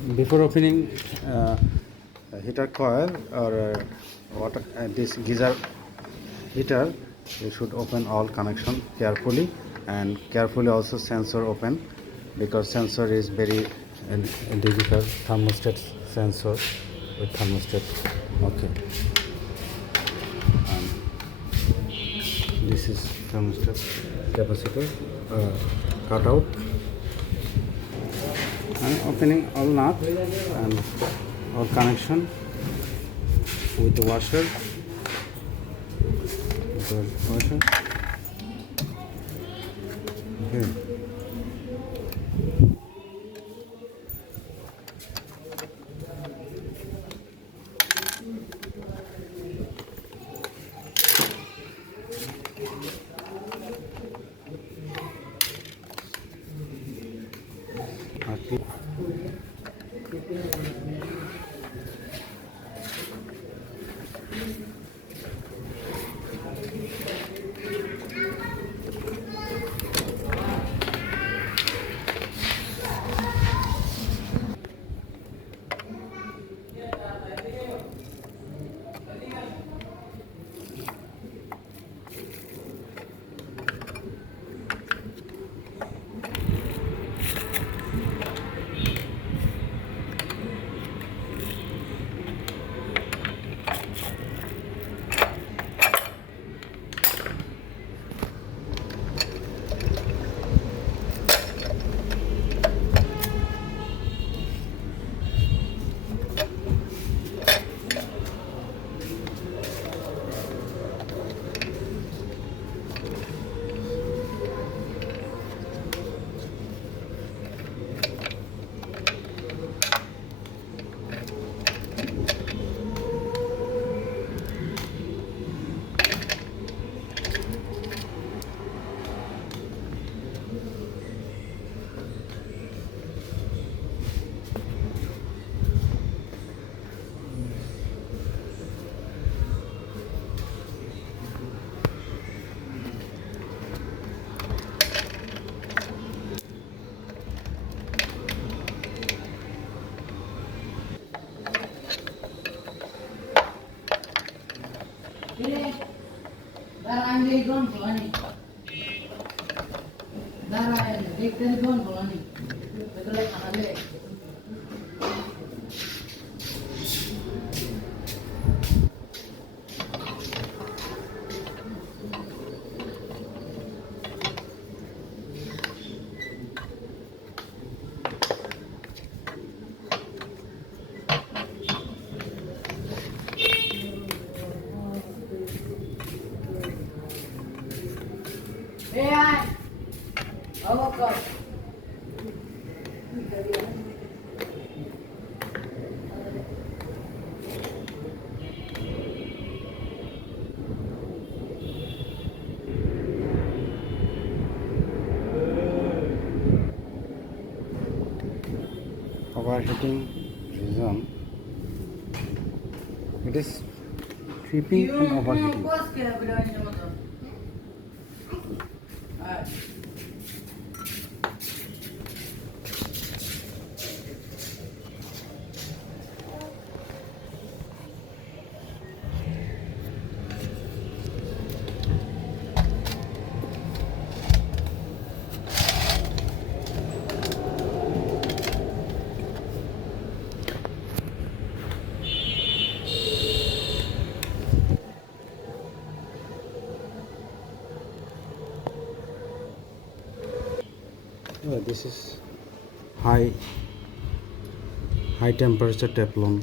Before opening heater coil or water this geyser heater, you should open all connection carefully, and carefully also sensor open, because sensor is very difficult. Thermostat sensor with thermostat. Okay, this is thermostat capacitor cut out, and opening all nut and all connection with the washer. Okay. Okay. Overheating reason, it is tripping and overheating. This is high temperature Teflon.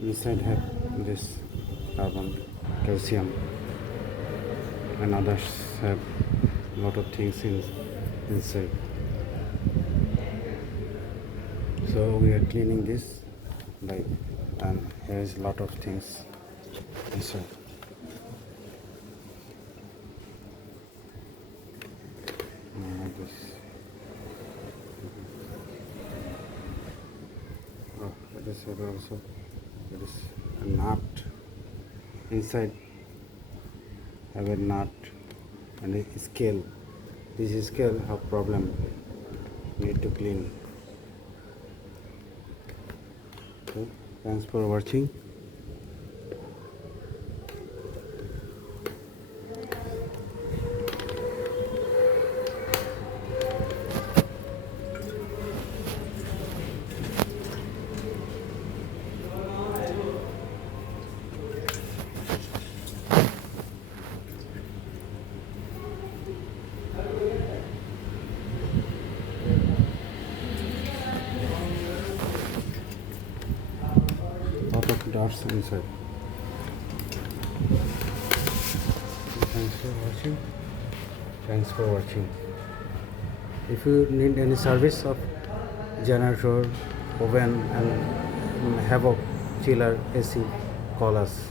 Inside have this carbon, calcium, and others have lot of things inside. So we are cleaning this, like, and here is a lot of things inside. This. Oh, that is also. That is a nut inside, have a nut and a scale. This scale have problem, need to clean. Okay, thanks for watching. Lot of dots inside. Thanks for watching. If you need any service of generator, oven and have a chiller AC, call us.